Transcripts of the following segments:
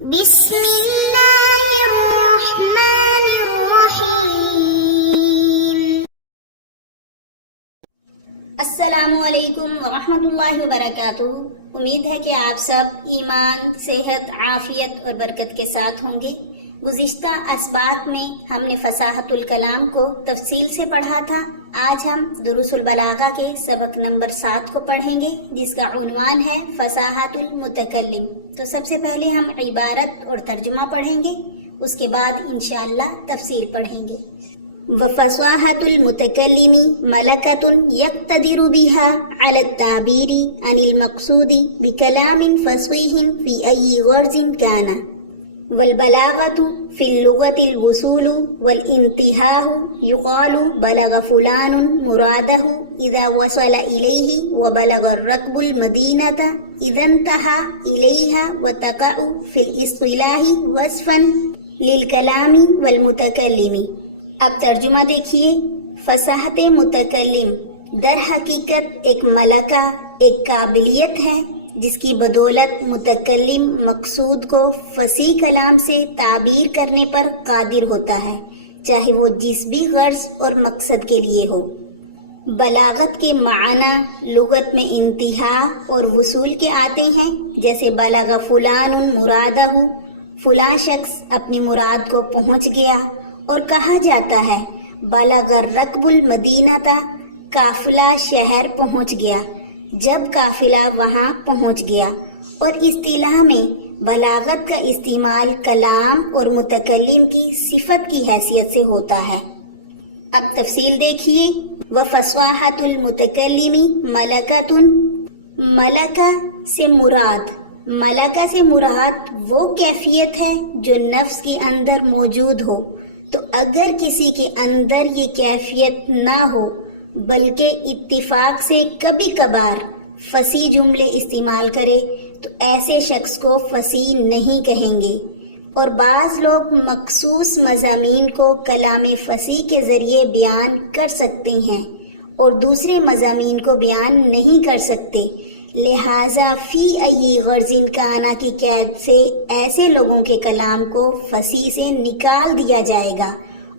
بسم اللہ الرحمن الرحیم۔ السلام علیکم ورحمۃ اللہ وبرکاتہ۔ امید ہے کہ آپ سب ایمان، صحت، عافیت اور برکت کے ساتھ ہوں گے۔ گزشتہ اسباق میں ہم نے فصاحت الکلام کو تفصیل سے پڑھا تھا۔ آج ہم دروس البلاغہ کے سبق نمبر 7 کو پڑھیں گے، جس کا عنوان ہے فصاحت المتکلم۔ تو سب سے پہلے ہم عبارت اور ترجمہ پڑھیں گے، اس کے بعد انشاءاللہ تفسیر پڑھیں گے۔ وفصاحت المتکلم ملکۃ یقتدر بها علی التعبیر عن المقصود بکلام فصیح فی ای غرض کان، والبلاغة في اللغة الوصول والانتهاء، يقال بلغ فلان مراده إذا وصل إليه، وبلغ الركب المدينة إذا انتهى إليها، وتقع في الاصطلاح وصفا للكلام والمتكلم۔ اب ترجمہ دیکھیے۔ فصاحت متکلم در حقیقت ایک ملکہ، ایک قابلیت ہے جس کی بدولت متکلم مقصود کو فصیح کلام سے تعبیر کرنے پر قادر ہوتا ہے، چاہے وہ جس بھی غرض اور مقصد کے لیے ہو۔ بلاغت کے معنی لغت میں انتہا اور وصول کے آتے ہیں، جیسے بلغ فلان مرادہ، فلاں شخص اپنی مراد کو پہنچ گیا، اور کہا جاتا ہے بلغ الرکب المدینہ، قافلہ شہر پہنچ گیا، جب قافلہ وہاں پہنچ گیا۔ اور اصطلاح میں بلاغت کا استعمال کلام اور متکلم کی صفت کی حیثیت سے ہوتا ہے۔ اب تفصیل دیکھیے۔ وفصاحت المتکلم ملکۃ، ملکہ سے مراد وہ کیفیت ہے جو نفس کے اندر موجود ہو۔ تو اگر کسی کے اندر یہ کیفیت نہ ہو، بلکہ اتفاق سے کبھی کبھار فصیح جملے استعمال کرے، تو ایسے شخص کو فصیح نہیں کہیں گے۔ اور بعض لوگ مخصوص مضامین کو کلام فصیح کے ذریعے بیان کر سکتے ہیں اور دوسرے مضامین کو بیان نہیں کر سکتے، لہٰذا فی ای غرض کانا کی قید سے ایسے لوگوں کے کلام کو فصیح سے نکال دیا جائے گا،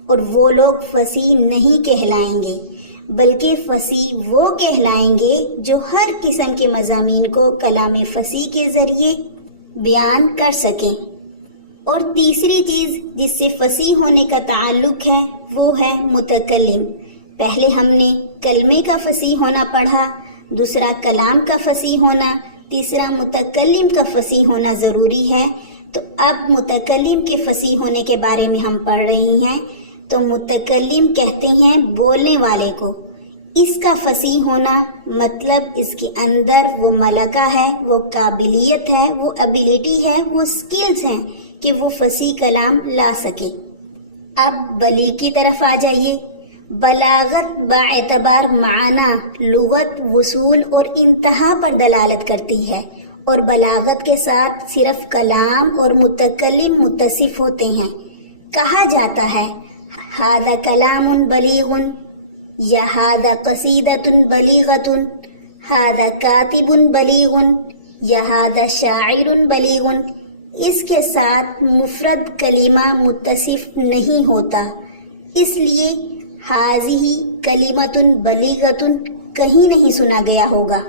اور وہ لوگ فصیح نہیں کہلائیں گے، بلکہ فصیح وہ کہلائیں گے جو ہر قسم کے مضامین کو کلام فصیح کے ذریعے بیان کر سکیں۔ اور تیسری چیز جس سے فصیح ہونے کا تعلق ہے وہ ہے متکلم۔ پہلے ہم نے کلمے کا فصیح ہونا پڑھا، دوسرا کلام کا فصیح ہونا، تیسرا متکلم کا فصیح ہونا ضروری ہے۔ تو اب متکلم کے فصیح ہونے کے بارے میں ہم پڑھ رہے ہیں۔ تو متکلم کہتے ہیں بولنے والے کو، اس کا فصیح ہونا مطلب اس کے اندر وہ ملکہ ہے، وہ قابلیت ہے، وہ ایبیلٹی ہے، وہ سکلز ہیں کہ وہ فصیح کلام لا سکے۔ اب بلیغ کی طرف آ جائیے۔ بلاغت باعتبار معنی لغت، وصول اور انتہا پر دلالت کرتی ہے، اور بلاغت کے ساتھ صرف کلام اور متکلم متصف ہوتے ہیں۔ کہا جاتا ہے ھذا کلام بلیغ، یا ھذا قصیدۃ بلیغۃ، ھذا کاتب بلیغ، یا ھذا شاعر بلیغ۔ اس کے ساتھ مفرد کلمہ متصف نہیں ہوتا، اس لیے ھذہ کلمۃ بلیغۃ کہیں نہیں سنا گیا ہوگا۔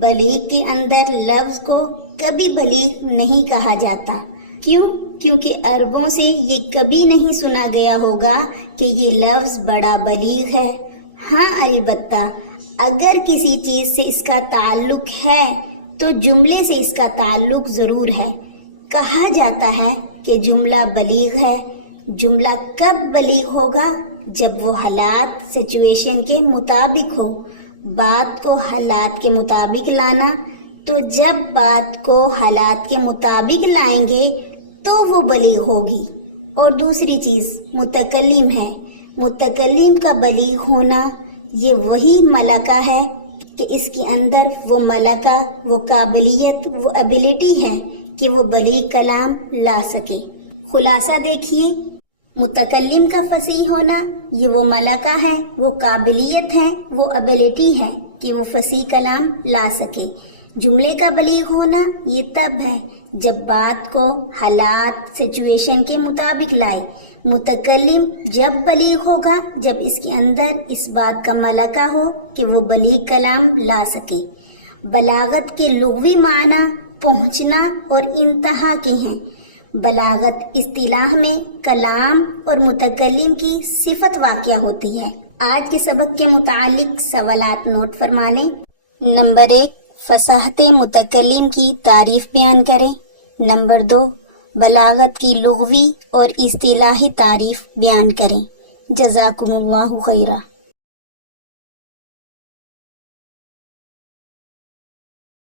بلیغ کے اندر لفظ کو کبھی بلیغ نہیں کہا جاتا۔ کیوں؟ کیونکہ عربوں سے یہ کبھی نہیں سنا گیا ہوگا کہ یہ لفظ بڑا بلیغ ہے۔ ہاں البتہ اگر کسی چیز سے اس کا تعلق ہے تو جملے سے اس کا تعلق ضرور ہے۔ کہا جاتا ہے کہ جملہ بلیغ ہے۔ جملہ کب بلیغ ہوگا؟ جب وہ حالات، سچویشن کے مطابق ہو۔ بات کو حالات کے مطابق لانا، تو جب بات کو حالات کے مطابق لائیں گے تو وہ بلیغ ہوگی۔ اور دوسری چیز متکلم ہے۔ متکلم کا بلیغ ہونا یہ وہی ملکہ ہے کہ اس کے اندر وہ ملکہ، وہ قابلیت، وہ ایبیلٹی ہے کہ وہ بلیغ کلام لا سکے۔ خلاصہ دیکھیے، متکلم کا فصیح ہونا یہ وہ ملکہ ہے، وہ قابلیت ہے، وہ ایبیلٹی ہے کہ وہ فصیح کلام لا سکے۔ جملے کا بلیغ ہونا یہ تب ہے جب بات کو حالات سچویشن کے مطابق لائے. متکلم جب بلیغ ہوگا جب اس کے اندر اس بات کا ملکہ ہو کہ وہ بلیغ کلام لا سکے. بلاغت کے لغوی معنی پہنچنا اور انتہا کے ہیں. بلاغت اصطلاح میں کلام اور متکلم کی صفت واقع ہوتی ہے. آج کے سبق کے متعلق سوالات نوٹ فرما لیں. نمبر 1، فصاحت متکلم کی تعریف بیان کریں. نمبر 2، بلاغت کی لغوی اور اصطلاحی تعریف بیان کریں. جزاکم اللہ خیرہ.